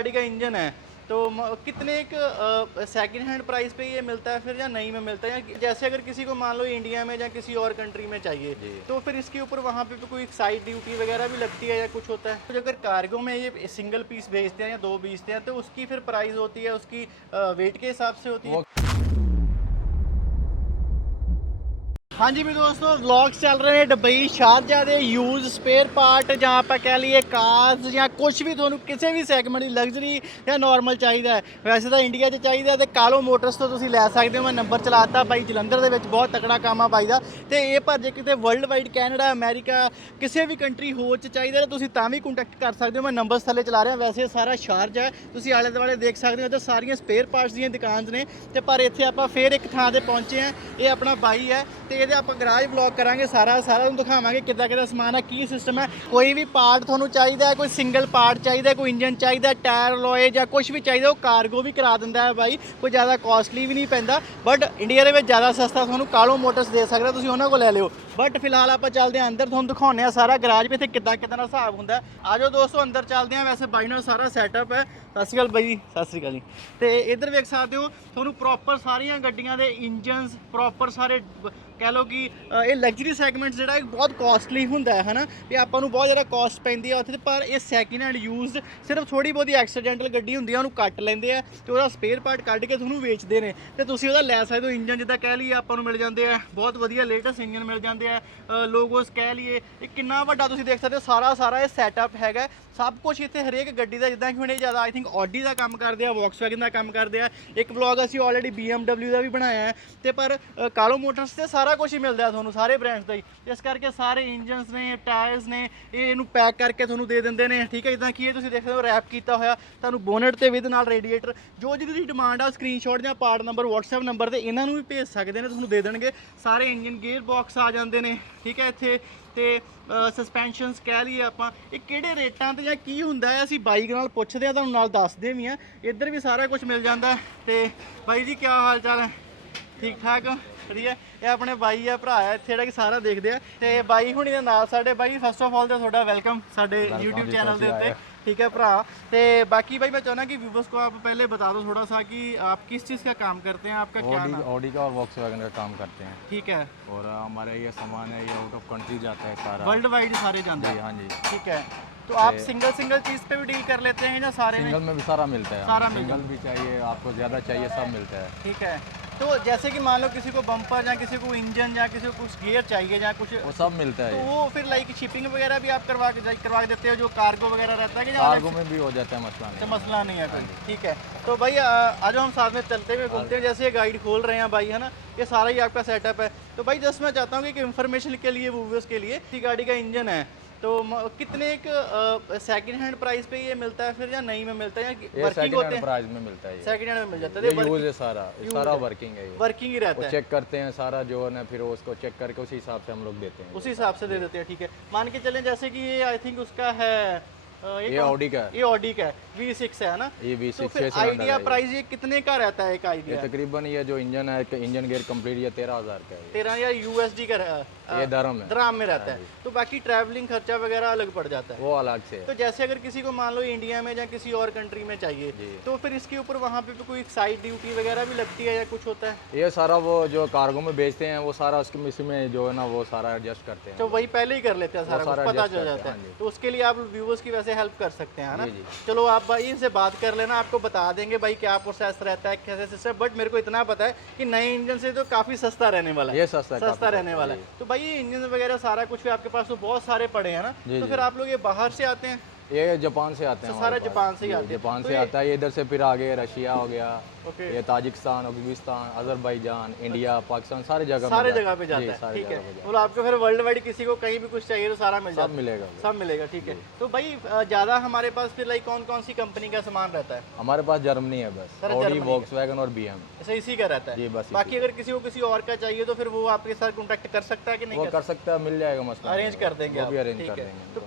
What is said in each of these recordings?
गाड़ी का इंजन है तो कितने एक सेकंड हैंड प्राइस पे ये मिलता है फिर या नई में मिलता है, या जैसे अगर किसी को मान लो इंडिया में या किसी और कंट्री में चाहिए तो फिर इसके ऊपर वहाँ पे कोई साइड ड्यूटी वगैरह भी लगती है या कुछ होता है? तो अगर कार्गो में ये सिंगल पीस भेजते हैं या दो भेजते हैं तो उसकी फिर प्राइस होती है उसकी वेट के हिसाब से होती है? हाँ जी मेरे दोस्तों, व्लॉग्स चल रहे हैं दुबई शारजाह दे यूज स्पेयर पार्ट जहाँ आप कह लिए कार्स या कुछ भी ਤੁਹਾਨੂੰ ਕਿਸੇ ਵੀ ਸੈਗਮੈਂਟ ਦੀ ਲਗਜ਼ਰੀ ਜਾਂ ਨਾਰਮਲ ਚਾਹੀਦਾ ਹੈ। ਵੈਸੇ ਤਾਂ ਇੰਡੀਆ 'ਚ ਚਾਹੀਦਾ ਤੇ ਕਾਲੋ ਮੋਟਰਸ ਤੋਂ ਤੁਸੀਂ ਲੈ ਸਕਦੇ ਹੋ। ਮੈਂ ਨੰਬਰ ਚਲਾਤਾ ਬਾਈ, ਜਲੰਧਰ ਦੇ ਵਿੱਚ ਬਹੁਤ ਤਕੜਾ ਕੰਮ ਆ ਬਾਈ ਦਾ। ਤੇ ਇਹ ਪਰ ਜੇ ਕਿਤੇ ਵਰਲਡ ਵਾਈਡ ਕੈਨੇਡਾ ਅਮਰੀਕਾ ਕਿਸੇ ਵੀ ਕੰਟਰੀ ਹੋਰ 'ਚ ਚਾਹੀਦਾ ਤਾਂ ਤੁਸੀਂ ਤਾਂ ਵੀ ਕੰਟੈਕਟ ਕਰ ਸਕਦੇ ਹੋ। ਮੈਂ ਨੰਬਰਸ ਥੱਲੇ ਚਲਾ ਰਿਹਾ। ਵੈਸੇ ਸਾਰਾ ਸ਼ਾਰਜਾ ਹੈ, ਤੁਸੀਂ ਆਲੇ ਦੁਆਲੇ ਦੇਖ ਸਕਦੇ ਹੋ ਤੇ ਸਾਰੀਆਂ ਸਪੇਅਰ ਪਾਰਟਸ ਦੀਆਂ ਦੁਕਾਨਾਂ ਨੇ। ਤੇ ਪਰ ਇੱਥੇ ਆਪਾਂ ਫੇਰ ਇੱਕ ਥਾਂ ਤੇ ਪਹੁੰਚੇ ਆ। ਇਹ ਆਪਣਾ ਬਾਈ ਹੈ ਤੇ ਆਪਾਂ ਗਰਾਜ ਵਲੌਗ ਕਰਾਂਗੇ ਸਾਰਾ ਤੁਹਾਨੂੰ ਦਿਖਾਵਾਂਗੇ ਕਿੱਦਾਂ ਕਿੱਦਾਂ ਸਮਾਨ ਹੈ, ਕੀ ਸਿਸਟਮ ਹੈ। ਕੋਈ ਵੀ ਪਾਰਟ ਤੁਹਾਨੂੰ ਚਾਹੀਦਾ ਹੈ, ਕੋਈ ਸਿੰਗਲ ਪਾਰਟ ਚਾਹੀਦਾ, ਕੋਈ ਇੰਜਨ ਚਾਹੀਦਾ, ਟਾਇਰ ਲੋਏ ਜਾਂ ਕੁਝ ਵੀ ਚਾਹੀਦਾ, ਉਹ ਕਾਰਗੋ ਵੀ ਕਰਾ ਦਿੰਦਾ ਹੈ ਬਾਈ। ਕੋਈ ਜ਼ਿਆਦਾ ਕਾਸਟਲੀ ਵੀ ਨਹੀਂ ਪੈਂਦਾ, ਬਟ ਇੰਡੀਆ ਦੇ ਵਿੱਚ ਜ਼ਿਆਦਾ ਸਸਤਾ ਤੁਹਾਨੂੰ ਕਾਲੋ ਮੋਟਰਸ ਦੇ ਸਕਦਾ, ਤੁਸੀਂ ਉਹਨਾਂ ਕੋਲ ਲੈ ਲਿਓ। ਬਟ ਫਿਲਹਾਲ ਆਪਾਂ ਚੱਲਦੇ ਹਾਂ ਅੰਦਰ, ਤੁਹਾਨੂੰ ਦਿਖਾਉਂਦੇ ਆ ਸਾਰਾ ਗਰਾਜ ਵੀ ਇੱਥੇ ਕਿੱਦਾਂ ਕਿੱਦਾਂ ਦਾ ਹਿਸਾਬ ਹੁੰਦਾ। ਆ ਜਾਓ ਦੋਸਤੋ ਅੰਦਰ ਚੱਲਦੇ ਹਾਂ। ਵੈਸੇ ਬਾਈ ਨਾਲ ਸਾਰਾ ਸੈਟਅਪ ਹੈ। ਸਤਿ ਸ਼੍ਰੀ ਅਕਾਲ ਬਾਈ ਜੀ। ਸਤਿ ਸ਼੍ਰੀ ਅਕਾਲ ਜੀ। ਤੇ ਇੱਧਰ ਵੇਖ ਸਕਦੇ ਹੋ ਤੁਹਾਨੂੰ ਪ੍ਰੋਪਰ ਸਾਰੀਆਂ ਗੱਡੀਆਂ ਦੇ ਇੰਜਨਸ ਪ੍ਰੋਪਰ ਸਾਰੇ कह लो कि ये लग्जरी सैगमेंट जो बहुत कॉस्टली होंगे है ना, ये आपको बहुत ज़्यादा कॉस्ट पैंती है उत्थे। पर ये सैकेंड हैंड यूज सिर्फ थोड़ी बहुत एक्सीडेंटल गड्डी होंगी उन्होंने कट लेंगे तो वह स्पेयर पार्ट कट के थोड़ा वेचते हैं तो तुम वह लै सकते हो। इंजन जिदा कह लीए आपको मिल जाते हैं, बहुत वधिया लेटेस्ट इंजन मिल जाते हैं। लोगोस कह लीए कितना वड्डा तुसीं देख सकते हो, सारा सारा ये सैटअप है सब कुछ इतने हरेक गड्डी का। जिदा कि हुणे ज़्यादा आई थिंक ऑडी का काम करते हैं, वॉक्सवैगन का काम करते हैं। एक व्लॉग असीं ऑलरेडी BMW का भी बनाया है तो पर कालो मोटर्स से सारा कुछ ही मिलता है थोनों सारे ब्रांड्स का ही। इस करके सारे इंजनस ने टायर्स ने ये पैक करके थोनों दे देंगे ने, ठीक है। जिदा कि ये तुसीं देख सकते हो रैप किया होया तुहानूं बोनट ते विद नाल रेडिएटर जो जी डिमांड आ स्क्रीनशॉट या पार्ट नंबर WhatsApp नंबर से इन्हों भी भेज सकते हैं, तुहानूं दे देंगे। सारे इंजन गेयर बॉक्स आ जाते हैं, ठीक है। इत्थे ਤੇ ਸਸਪੈਂਸ਼ਨਸ ਕਹਿ ਲਈਏ ਆਪਾਂ ਇਹ ਕਿਹੜੇ ਰੇਟਾਂ ਤੇ ਜਾਂ ਕੀ ਹੁੰਦਾ ਹੈ ਅਸੀਂ ਬਾਈਕ ਨਾਲ ਪੁੱਛਦੇ ਆ, ਤੁਹਾਨੂੰ ਨਾਲ ਦੱਸਦੇ ਵੀ ਆ। ਇੱਧਰ ਵੀ ਸਾਰਾ ਕੁਝ ਮਿਲ ਜਾਂਦਾ। ਤੇ ਬਾਈ ਜੀ ਕੀ ਹਾਲ ਚਾਲ ਹੈ? ਠੀਕ ਠਾਕ ਵਧੀਆ। ਇਹ ਆਪਣੇ ਬਾਈ ਆ, ਭਰਾ ਆ ਇੱਥੇ ਜਿਹੜਾ ਕਿ ਸਾਰਾ ਦੇਖਦੇ ਆ। ਤੇ ਬਾਈ ਹੁਣੀ ਦੇ ਨਾਲ ਸਾਡੇ ਬਾਈ ਫਸਟ ਆਫ ਆਲ ਤੇ ਤੁਹਾਡਾ ਵੈਲਕਮ ਸਾਡੇ YouTube ਚੈਨਲ ਦੇ ਉੱਤੇ, ठीक है भरा। तो बाकी भाई मैं चाहना कि व्यूवर्स को आप पहले बता दो थोड़ा सा कि आप किस चीज़ का काम करते हैं, आपका क्या नाम? ऑडी का और वॉक्सवैगन का काम करते हैं, ठीक है। और हमारा ये सामान है ये आउट ऑफ कंट्री जाता है सारा, वर्ल्ड वाइड सारे जानते हैं? हाँ जी। ठीक है। तो आप सिंगल चीज़ पे भी डील कर लेते हैं या सारे सिंगल में भी सारा मिलता है? सारा सिंगल भी चाहिए आपको, ज़्यादा चाहिए, सब मिलता है, ठीक है। तो जैसे कि मान लो किसी को बम्पर या किसी को इंजन या किसी को कुछ गियर चाहिए या कुछ वो सब मिलता है। तो वो फिर लाइक शिपिंग वगैरह भी आप करवा देते हो, जो कार्गो वगैरह रहता है कि कार्गो में भी हो जाता है, मसला नहीं। तो मसला नहीं है कोई, ठीक है। तो भाई आज हम साथ में चलते हुए घूमते हैं। जैसे ये गाइड खोल रहे हैं भाई है ना, ये सारा ही आपका सेटअप है। तो भाई जस्ट मैं चाहता हूँ कि इन्फॉर्मेशन के लिए व्यूअर्स के लिए कि गाड़ी का इंजन है तो कितने एक सेकंड हैंड प्राइस पे ये मिलता है फिर या नई में मिलता है, या वर्किंग होते हैं? प्राइस में मिलता है, सेकंड हैंड में मिल जाता है, यूज है सारा वर्किंग है, वर्किंग ही रहता है। चेक करते हैं सारा जो है ना, फिर उसको चेक करके उसी हिसाब से हम लोग देते हैं, उसी हिसाब से दे देते हैं, ठीक है। मान के चलें जैसे कि ये आई थिंक उसका है ये ऑडी का है, ये ऑडी का है, V6 है ना, ये V6 तो फिर आइडिया प्राइस ये कितने का रहता है? एक आइडिया तकरीबन ये जो इंजन है, इंजन गेयर कंप्लीट, ये 13,000 का है। 13 या USD का ये दरम है, दराम में रहता है। तो बाकी ट्रैवलिंग खर्चा वगैरह अलग पड़ जाता है, वो अलग से। तो जैसे अगर किसी को मान लो इंडिया में या किसी और कंट्री में चाहिए तो फिर इसके ऊपर वहाँ पे कोई साइड ड्यूटी वगैरह भी लगती है या कुछ होता है? ये सारा वो जो कार्गो में बेचते हैं वो सारा उसके इसमें जो है ना वो सारा एडजस्ट करते हैं, तो वही पहले ही कर लेते हैं, सारा कुछ पता चल जाता है। तो उसके लिए आप व्यूअर्स की वैसे हेल्प कर सकते हैं है ना। चलो आप भाई से बात कर लेना, आपको बता देंगे भाई क्या प्रोसेस रहता है, कैसे सिस्टम। बट मेरे को इतना पता है कि नए इंजन से तो काफ़ी सस्ता रहने वाला है, ये सस्ता रहने वाला है। तो भाई ये इंजन वगैरह सारा कुछ भी आपके पास तो बहुत सारे पड़े हैं ना, तो फिर आप लोग ये बाहर से आते हैं? ये जापान से आते हैं, सारा जापान से ही आते हैं। जापान से आता है, ये इधर से फिर आगे रशिया हो गया, ये Tajikistan, Uzbekistan, Azerbaijan, India, Pakistan, सारी जगह पे जाता है, ठीक है। मतलब आपको फिर वर्ल्ड वाइड किसी को कहीं भी कुछ चाहिए तो सारा मिल जाता है, सब मिलेगा, ठीक है। तो भाई ज़्यादा हमारे पास फिर लाइक कौन कौन सी कंपनी का सामान रहता है? हमारे पास जर्मनी है बस, ऑडी, वॉक्सवैगन और BM, ऐसा इसी का रहता है बस। बाकी अगर किसी को किसी और का चाहिए तो फिर वो आपके साथ कॉन्टैक्ट कर सकता है कि नहीं? वो कर सकता है, मिल जाएगा, मसला अरेंज कर देंगे, अरेंज कर देंगे। तो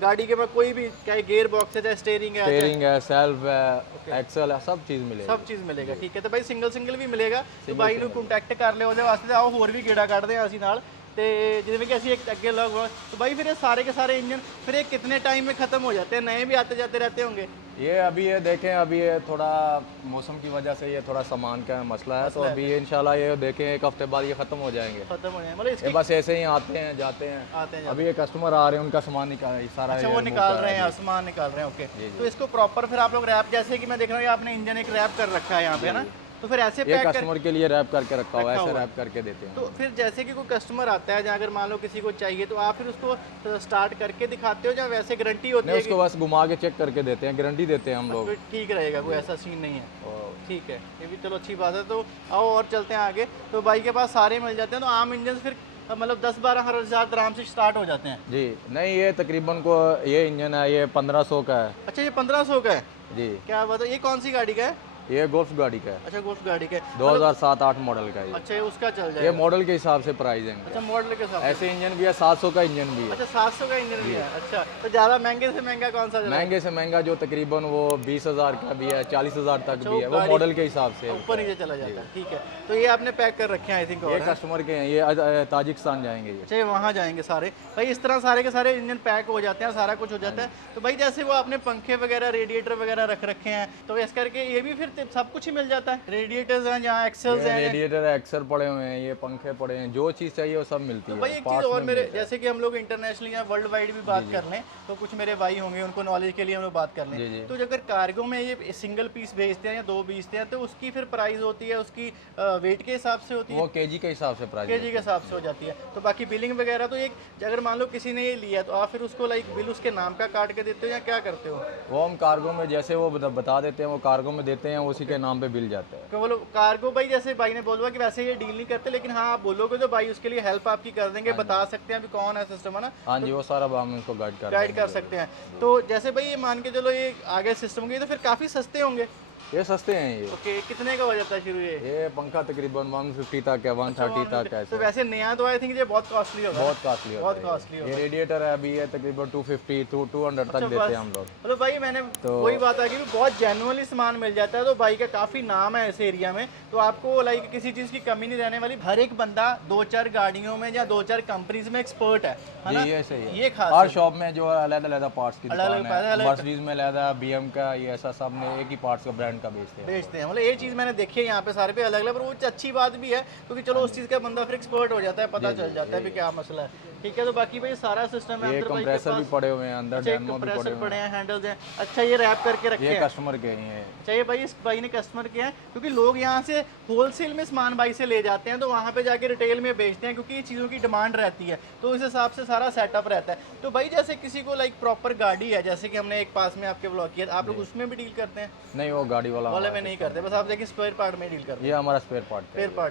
गाड़ी के में कोई भी क्या गियर बॉक्स है, स्टीयरिंग है, सेल्फ है, एक्सेल है, सब चीज़ मिलेगा, सब चीज़ मिलेगा, ठीक है। तो भाई सिंगल भी मिलेगा, तो भाई ਨੂੰ ਕੰਟੈਕਟ ਕਰ ਲਿਓ ਉਹਦੇ ਵਾਸਤੇ। ਆਓ ਹੋਰ ਵੀ ਗੇੜਾ ਕੱਢਦੇ ਆ ਅਸੀਂ ਨਾਲ। ਤੇ ਜਿਵੇਂ ਕਿ ਅਸੀਂ एक ਅੱਗੇ लोग तो भाई फिर ये सारे के सारे इंजन फिर ये कितने टाइम में ख़त्म हो जाते हैं? नए भी आते जाते रहते होंगे? ये अभी ये देखें, अभी ये थोड़ा मौसम की वजह से ये थोड़ा सामान का मसला है, तो अभी इंशाल्लाह ये देखें 1 हफ्ते बाद ये ख़त्म हो जाएंगे। खत्म हो जाए मतलब ये बस ऐसे ही आते हैं जाते हैं। अभी ये कस्टमर आ रहे हैं, उनका सामान निकाल सारा अच्छा वो निकाल रहे हैं, सामान निकाल रहे हैं। ओके, तो इसको प्रॉपर फिर आप लोग रैप, जैसे कि मैं देख रहा हूँ आपने इंजन एक रैप कर रखा है यहाँ पे ना, तो फिर ऐसे ये कस्टमर के लिए रैप करके रखा हुआ है, ऐसे रैप करके देते हैं। तो फिर जैसे कि कोई कस्टमर आता है, जहाँ अगर मान लो किसी को चाहिए, तो आप फिर उसको स्टार्ट करके दिखाते हो या वैसे गारंटी होती है? उसको बस घुमा के चेक करके देते हैं, गारंटी देते हैं हम लोग। ठीक रहेगा, कोई ऐसा सीन नहीं है। ठीक है, ये भी चलो अच्छी बात है। तो आओ और चलते हैं आगे। तो भाई के पास सारे मिल जाते हैं, तो आम इंजन फिर मतलब 10-12 हज़ार दिरहम से स्टार्ट हो जाते हैं? जी नहीं, ये तकरीबन को ये इंजन है ये 1500 का है। अच्छा, ये 1500 का है जी। क्या बात है। ये कौन सी गाड़ी का है? ये गोल्फ गाड़ी का है। अच्छा, गोल्फ गाड़ी का है, 2007-8 मॉडल का है। अच्छा, ये उसका चल जाएगा। ये मॉडल के हिसाब से प्राइस है। अच्छा, मॉडल के हिसाब से। ऐसे इंजन भी है, 700 का इंजन भी है। अच्छा, 700 का इंजन भी है। अच्छा, तो ज़्यादा महंगे से महंगा कौन सा? महंगे से महंगा जो तकरीबन वो 20,000 का भी है, 40,000 तक भी है, वो मॉडल के हिसाब से ऊपर नीचे चला जाता है। ठीक है, तो ये आपने पैक कर रखे हैं आई थिंक? ये कस्टमर के हैं, ये ताजिकिस्तान जाएंगे ये। अच्छा, वहाँ जाएंगे सारे भाई। इस तरह सारे के सारे इंजन पैक हो जाते हैं, सारा कुछ हो जाता है। तो भाई जैसे वो आपने पंखे वगैरह, रेडिएटर वगैरह रख रखे हैं, तो इस करके ये भी फिर सब कुछ ही मिल जाता है? रेडिएटर्स हैं, जहाँ एक्सेल्स हैं, रेडिएटर एक्सेल पड़े हुए हैं, ये पंखे पड़े हैं, जो चीज़ चाहिए वो सब मिलती है। भाई एक चीज़ और मेरे, जैसे कि हम लोग इंटरनेशनली या वर्ल्ड वाइड भी बात कर लें, तो कुछ मेरे भाई होंगे, उनको नॉलेज के लिए हम लोग बात कर लें, तो अगर कार्गो में ये सिंगल पीस भेजते हैं या 2 भेजते हैं, तो उसकी फिर प्राइस होती है, उसकी वेट के हिसाब से होती है? वो केजी के हिसाब से प्राइस, केजी के हिसाब से हो जाती है। तो बाकी बिलिंग वगैरह तो एक अगर मान लो किसी ने ये लिया, तो आप फिर उसको लाइक बिल उसके नाम का काट के देते हो या क्या करते हो? वो हम कार्गो में जैसे वो बता देते हैं, वो कार्गो में देते हैं, उसी के नाम पे बिल जाता है। तो वो लोग कार्गो भाई, जैसे भाई ने बोला कि वैसे ये डील नहीं करते, लेकिन हाँ आप बोलोगे तो भाई उसके लिए हेल्प आपकी कर देंगे, बता सकते हैं अभी कौन है सिस्टम है ना? हाँ जी, वो सारा हम उनको गाइड कर सकते हैं। तो जैसे भाई ये मान के चलो ये आगे सिस्टम की, तो फिर काफ़ी सस्ते होंगे? ये सस्ते हैं ये। ओके, कितने का हो जाता है शुरू? ये पंखा तकरीबन 150 तक है, 130 तक है। तो वैसे नया तो आई थिंक ये बहुत कॉस्टली होगा। बहुत कॉस्टली होगा। ये रेडिएटर है अभी ये तकरीबन 250 to 200 तक देते हैं हम लोग। मतलब भाई मैंने वही बात आ गई, बहुत जेन्युइनली सामान मिल जाता है। तो भाई का काफ़ी नाम है इस एरिया में, तो आपको लाइक किसी चीज़ की कमी नहीं रहने वाली। हर एक बंदा 2-4 गाड़ियों में या 2-4 कंपनीज में एक्सपर्ट है ना? ये सही है। ये खास हर शॉप में जो अलग-अलग पार्ट्स की दुकान है, मर्सिडीज में अलग, बीएम का, ये ऐसा सब ने एक ही पार्ट्स का ब्रांड का बेचते हैं। मतलब ये चीज़ मैंने देखी है यहाँ पे सारे पे अलग-अलग, पर वो अच्छी बात भी है क्योंकि चलो उस चीज़ का बंदा फिर एक्सपर्ट हो जाता है, पता चल जाता है भी क्या मसला है। ठीक है, तो बाकी भाई सारा सिस्टम है। ये कंप्रेसर भी पड़े हुए हैं अंदर, डेमो भी पड़े हैं, हैंडल्स हैं। अच्छा, ये रैप करके रखे हैं, ये कस्टमर के हैं। चाहिए भाई, इस भाई ने कस्टमर के हैं, क्योंकि लोग यहाँ से होलसेल में सामान भाई से ले जाते हैं, तो वहाँ पे जाके रिटेल में बेचते हैं, क्योंकि ये चीज़ों की डिमांड रहती है, तो इस हिसाब से सारा सेटअप रहता है। तो भाई जैसे किसी को लाइक प्रॉपर गाड़ी है, जैसे कि हमने एक पास में आपके ब्लॉक किया, आप लोग उसमें भी डील करते हैं? नहीं, वो गाड़ी वाले में नहीं करते, बस आप देखिए स्पेयर पार्ट में डील करते हैं। ये हमारा स्पेयर पार्ट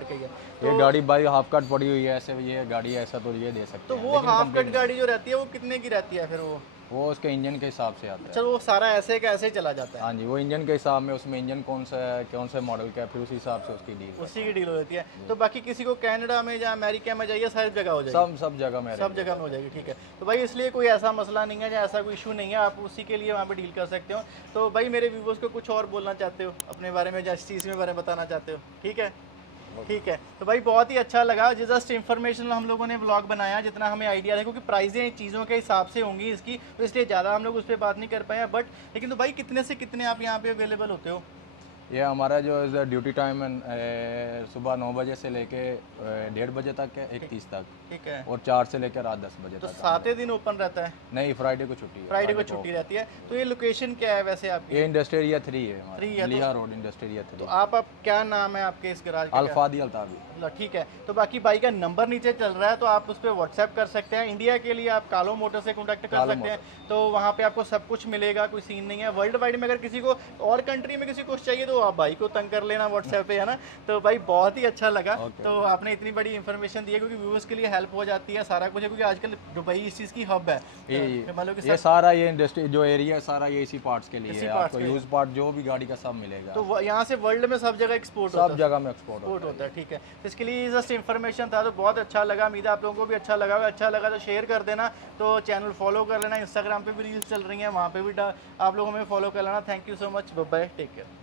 का ही है। ये गाड़ी भाई हाफ कट पड़ी हुई है, ऐसे ये गाड़ी ऐसा तो ये दे सकते हैं। तो वो हाफ कट गाड़ी जो रहती है वो कितने की रहती है फिर? वो उसके इंजन के हिसाब से आता है। चलो वो सारा ऐसे का ऐसे ही चला जाता है? हाँ जी, वो इंजन के हिसाब में, उसमें इंजन कौन सा है, कौन से मॉडल का है, फिर उसी हिसाब से उसकी डील हो जाती है। तो बाकी किसी को कनाडा में या अमेरिका में जाइए, सारी जगह हो जाएगी? सब जगह में हो जाएगी। ठीक है, तो भाई इसलिए कोई ऐसा मसला नहीं है या ऐसा कोई इशू नहीं है, आप उसी के लिए वहाँ पे डील कर सकते हो। तो भाई मेरे व्यूवर्स को कुछ और बोलना चाहते हो अपने बारे में, जिस चीज़ के बारे में बताना चाहते हो? ठीक है, तो भाई बहुत ही अच्छा लगा, जस्ट इन्फॉर्मेशन हम लोगों ने ब्लॉग बनाया जितना हमें आइडिया है, क्योंकि प्राइजें चीज़ों के हिसाब से होंगी इसकी, तो इसलिए ज़्यादा हम लोग उस पर बात नहीं कर पाए। बट लेकिन तो भाई कितने से कितने आप यहाँ पे अवेलेबल होते हो? ये हमारा जो ड्यूटी टाइम सुबह 9 बजे से लेके 1:30 बजे तक है, 1:30 तक। ठीक है, और 4 से लेकर रात 10 बजे तो तक। 7 दिन ओपन रहता है? नहीं, फ्राइडे को छुट्टी है। फ्राइडे को छुट्टी रहती है। तो ये लोकेशन क्या है वैसे आपकी? ये इंडस्ट्रियल एरिया 3 है, लिहा रोड इंडस्ट्रियल एरिया 3। तो आप क्या नाम है आपके इस गैराज का? अल्फादी अल्ताबी। ठीक है, तो बाकी भाई का नंबर नीचे चल रहा है, तो आप उस पर व्हाट्सएप कर सकते हैं। इंडिया के लिए आप कालो मोटर से कॉन्टैक्ट कर सकते हैं, तो वहाँ पे आपको सब कुछ मिलेगा, कोई सीन नहीं है। वर्ल्ड वाइड में अगर किसी को और कंट्री में किसी को चाहिए तो आप भाई को तंग कर लेना व्हाट्सएप पे, है ना? तो भाई बहुत ही अच्छा लगा। तो आपने इतनी बड़ी इन्फॉर्मेशन दी है, क्योंकि व्यूअर्स के लिए हेल्प हो जाती है सारा कुछ, क्योंकि आजकल दुबई इस चीज़ की हब है। ये सारा ये इंडस्ट्री जो एरिया है सारा ये इसी पार्ट्स के लिए है, आपको यूज पार्ट जो भी गाड़ी का सब मिलेगा। तो यहाँ से वर्ल्ड में सब जगह एक्सपोर्ट होता है। ठीक है, तो इसके लिए जस्ट इन्फॉर्मेशन था, तो बहुत अच्छा लगा। उम्मीद है आप लोगों को भी अच्छा लगा होगा। अच्छा लगा तो शेयर कर देना, तो चैनल फॉलो कर लेना। इंस्टाग्राम पे भी रील्स चल रही हैं, वहाँ पे भी आप लोगों में फॉलो कर लेना। Thank you so much, bye bye, take care.